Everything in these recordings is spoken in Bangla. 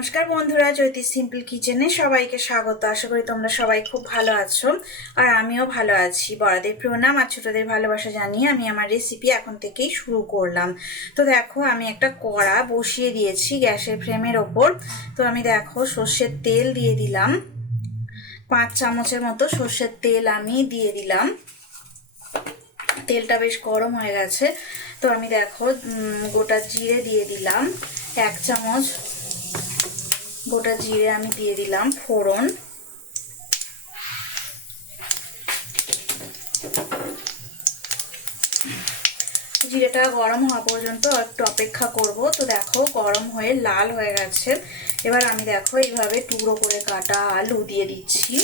নমস্কার বন্ধুরা, জ্যোতি সিম্পল কিচেনে সবাইকে স্বাগত। আশা করি তোমরা সবাই খুব ভালো আছো আর আমিও ভালো আছি। বড়দের প্রণাম আর ছোটদের ভালোবাসা জানিয়ে আমি আমার রেসিপি এখন থেকেই শুরু করলাম। তো দেখো, আমি একটা কড়া বসিয়ে দিয়েছি গ্যাসের ফ্লেমের ওপর। তো আমি দেখো সর্ষের তেল দিয়ে দিলাম, 5 চামচের মতো সর্ষের তেল আমি দিয়ে দিলাম। তেলটা বেশ গরম হয়ে গেছে। তো আমি দেখো গোটা জিরে দিয়ে দিলাম 1 চামচ। গোটা জিরে আমি দিয়ে দিলাম ফোড়ন। জিরেটা গরম হওয়া পর্যন্ত একটু অপেক্ষা করব। তো দেখো গরম হয়ে লাল হয়ে গেছে। এবার আমি দেখো এইভাবে টুকরো করে কাটা আলু দিয়ে দিচ্ছি।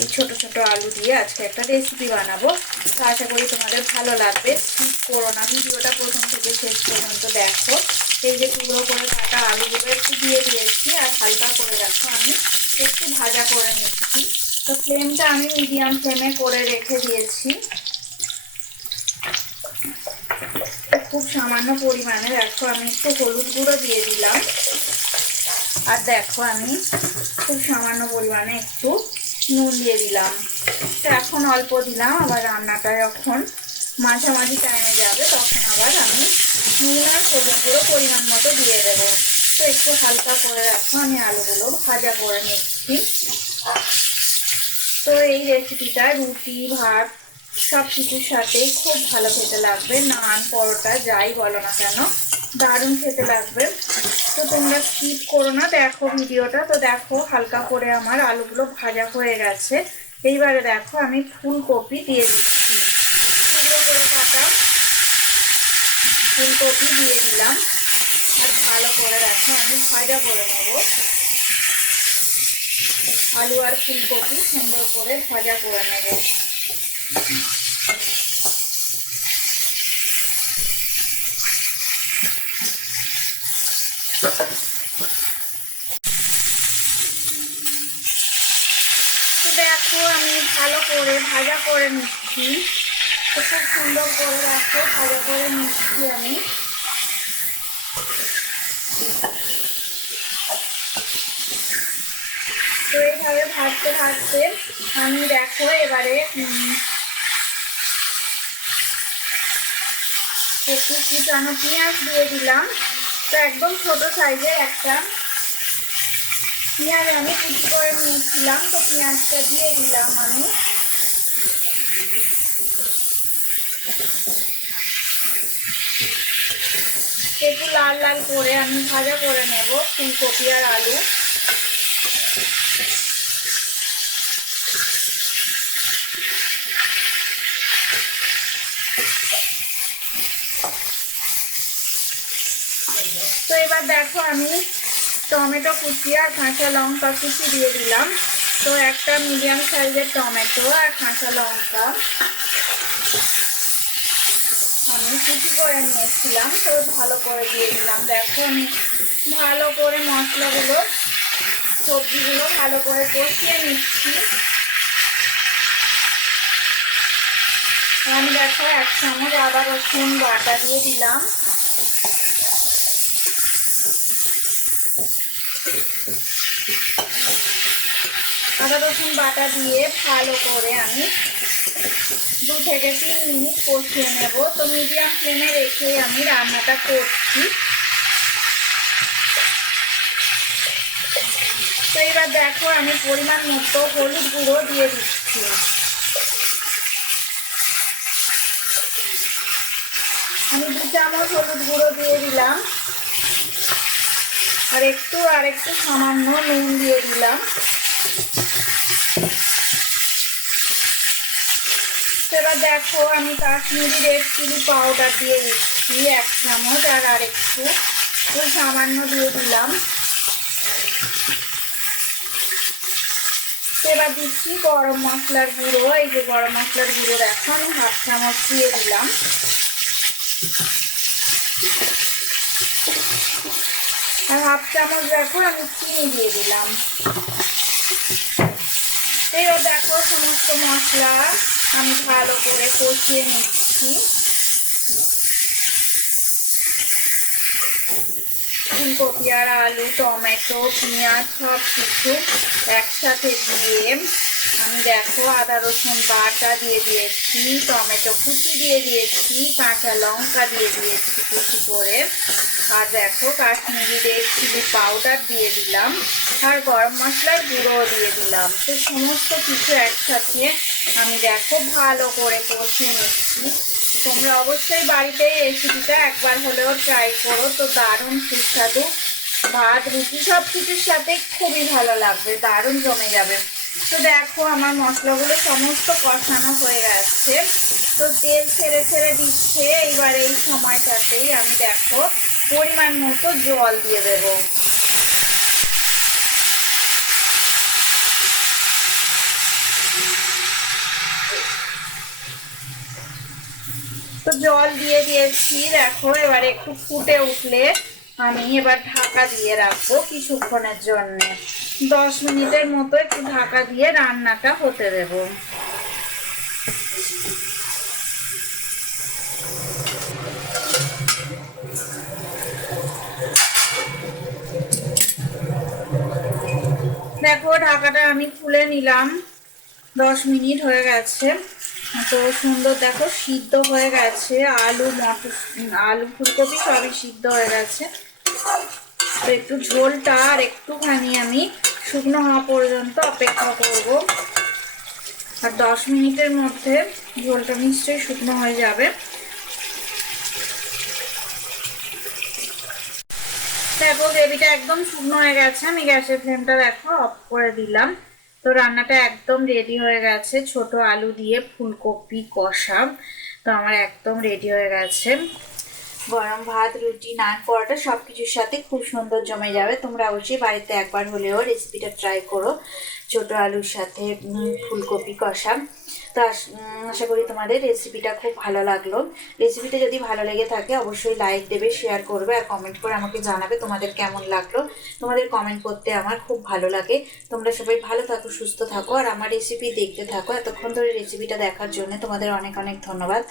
এই ছোট ছোট আলু দিয়ে আজকে একটা রেসিপি বানাবো। তো আশা করি তোমাদের ভালো লাগবে, স্কিপ করো না, ভিডিওটা প্রথম থেকে শেষ পর্যন্ত দেখো। এই যে টুকরো করে কাটা আলুগুলো একটু দিয়ে দিয়েছি আর হালকা করে দেখো আমি একটু ভাজা করে নিচ্ছি। তো ফ্লেমটা আমি মিডিয়াম ফ্লেমে করে রেখে দিয়েছি। খুব সামান্য পরিমাণে দেখো আমি একটু হলুদ গুঁড়ো দিয়ে দিলাম আর দেখো আমি খুব সামান্য পরিমাণে একটু নুন দিয়ে দিলাম। তো এখন অল্প দিলাম, আবার রান্নাটা যখন মাঝামাঝি টাইমে যাবে তখন আবার আমি নুন আর হলুদ গুঁড়ো পরিমাণ মতো দিয়ে দেবো। তো একটু হালকা করে রাখো আমি আলুগুলো ভাজা করে নিচ্ছি। তো এই রেসিপিটা রুটি ভাত সব কিছুর সাথেই খুব ভালো খেতে লাগবে, নান পরোটা যাই বলো না কেন দারুণ খেতে লাগবে। তো তোমরা স্কিপ করো না, দেখো ভিডিওটা। তো দেখো হালকা করে আমার আলুগুলো ভাজা হয়ে গেছে। এইবারে দেখো আমি ফুলকপি দিয়ে দিচ্ছি, টুকরো করে কাটা ফুলকপি দিয়ে দিলাম আর ভালো করে দেখো আমি ভাজা করে নেব। আলু আর ফুলকপি সুন্দর করে ভাজা করে নেব। দেখো আমি ভালো করে ভাজা করে নিচ্ছি। তো খুব সুন্দর করে দেখো ভাজা করে নিচ্ছি আমি। তো এইভাবে ভাজতে ভাজতে আমি দেখো এবারে একটু কুচানো পেঁয়াজ দিয়ে দিলাম। তো একদম ছোট সাইজের একটা পেঁয়াজ আমি কুচি করে নিয়েছিলাম। তো পেঁয়াজটা দিয়ে দিলাম আমি। একটু লাল লাল করে আমি ভাজা করে নেব ফুলকপি আর আলু। তো এবার দেখো আমি টমেটো কুচি আর কাঁচা লঙ্কা কুচি দিয়ে দিলাম। তো একটা মিডিয়াম সাইজের টমেটো আর কাঁচা লঙ্কা আমি কুচি করে নিয়েছিলাম। তো ভালো করে দিয়ে দিলাম। দেখো আমি ভালো করে মশলাগুলো সবজিগুলো ভালো করে কষিয়ে নিচ্ছি। আমি দেখো 1 চামচ আদা রসুন বাটা দিয়ে দিলাম। আদা রসুন বাটা দিয়ে ভালো করে আমি 2 থেকে 3 মিনিট কষিয়ে নেব। তো মিডিয়াম ফ্লেমে রেখে আমি রান্নাটা করছি। তো এবার দেখো আমি পরিমাণ মতো হলুদ গুঁড়ো দিয়ে দিচ্ছি। আমি 2 চামচ হলুদ গুঁড়ো দিয়ে দিলাম আর একটু সামান্য নুন দিয়ে দিলাম। এবার দেখো আমি কাশ্মীরি রেড চিলি পাউডার দিয়ে দিচ্ছি 1 চামচ আর একটু সামান্য দিয়ে দিলাম। এবার দিচ্ছি গরম মশলার গুঁড়ো। এই যে গরম মশলার গুঁড়ো দেখো আমি 1/2 চামচ দিয়ে দিলাম। আর 1/2 চামচ দেখো আমি চিনি দিয়ে দিলাম। এবার দেখো সমস্ত মশলা আমি ভালো করে কষিয়ে নিচ্ছি। ফুলকপি আর আলু, টমেটো, পেঁয়াজ সব কিছু একসাথে দিয়ে আমি দেখো আদা রসুন বাটা দিয়ে দিয়েছি, টমেটো কুচি দিয়ে দিয়েছি, কাঁচা লঙ্কা দিয়ে দিয়েছি কুচি করে, আর দেখো কাশ্মীরি রেড চিলি পাউডার দিয়ে দিলাম, আর গরম মশলার গুঁড়ো দিয়ে দিলাম। তো সমস্ত কিছু একসাথে আমি দেখো ভালো করে কষিয়ে নিচ্ছি। তোমরা অবশ্যই বাড়িতে এই রেসিপিটা একবার হলেও ট্রাই করো। তো দারুণ সুস্বাদু ভাত রুটি সব কিছুর সাথে খুবই ভালো লাগবে, দারুণ জমে যাবে। তো দেখো আমার মশলাগুলো সমস্ত কষানো হয়ে গেছে, তো তেল ছেড়ে ছেড়ে দিচ্ছে। এইবার এই সময়টাতেই আমি দেখো পরিমাণ মতো জল দিয়ে দেবো। তো জল দিয়ে দিয়েছি দেখো, এবারে একটু ফুটে উঠলে আমি এবার ঢাকা দিয়ে রাখবো কিছুক্ষণের জন্য। 10 মিনিটের মতো একটু ঢাকা দিয়ে রান্নাটা হতে দেব। দেখো ঢাকাটা আমি খুলে নিলাম, 10 মিনিট হয়ে গেছে। তো সুন্দর দেখো সিদ্ধ হয়ে গেছে, আলু মটর আলু ফুলকপি সবই সিদ্ধ হয়ে গেছে। তো একটু ঝোলটা আর একটুখানি আমি শুকনো হওয়া পর্যন্ত অপেক্ষা করব, আর 10 মিনিটের মধ্যে ঝোলটা নিশ্চয়ই শুকনো হয়ে যাবে। দেখো গ্রেভিটা একদম শুকনো হয়ে গেছে, আমি গ্যাসের ফ্লেমটা দেখো অফ করে দিলাম। তো রান্নাটা একদম রেডি হয়ে গেছে, ছোট আলু দিয়ে ফুলকপি কষা তো আমার একদম রেডি হয়ে গেছে। গরম ভাত রুটি নান পরোটা সব কিছুর সাথে খুব সুন্দর জমে যাবে। তোমরা অবশ্যই বাড়িতে একবার হলেও রেসিপিটা ট্রাই করো, ছোট আলুর সাথে ফুলকপি কষা। তো আশা করি তোমাদের রেসিপিটা খুব ভালো লাগলো। রেসিপিটা যদি ভালো লেগে থাকে অবশ্যই লাইক দেবে, শেয়ার করবে, আর কমেন্ট করে আমাকে জানাবে তোমাদের কেমন লাগলো। তোমাদের কমেন্ট করতে আমার খুব ভালো লাগে। তোমরা সবাই ভালো থাকো, সুস্থ থাকো, আর আমার রেসিপি দেখতে থাকো। এতক্ষণ ধরে রেসিপিটা দেখার জন্য তোমাদের অনেক অনেক ধন্যবাদ।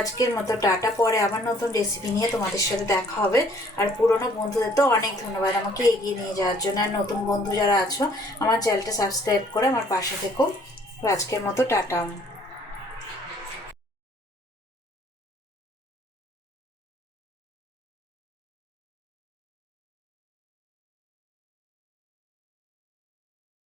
আজকের মতো টাটা, পরে আবার নতুন রেসিপি নিয়ে তোমাদের সাথে দেখা হবে। আর পুরনো বন্ধুদের তো অনেক ধন্যবাদ আমাকে এগিয়ে নিয়ে যাওয়ার জন্য। আর নতুন বন্ধু যারা আছো আমার চ্যানেলটা সাবস্ক্রাইব করে আমার পাশে থেকো। আজকের মতো টাটা।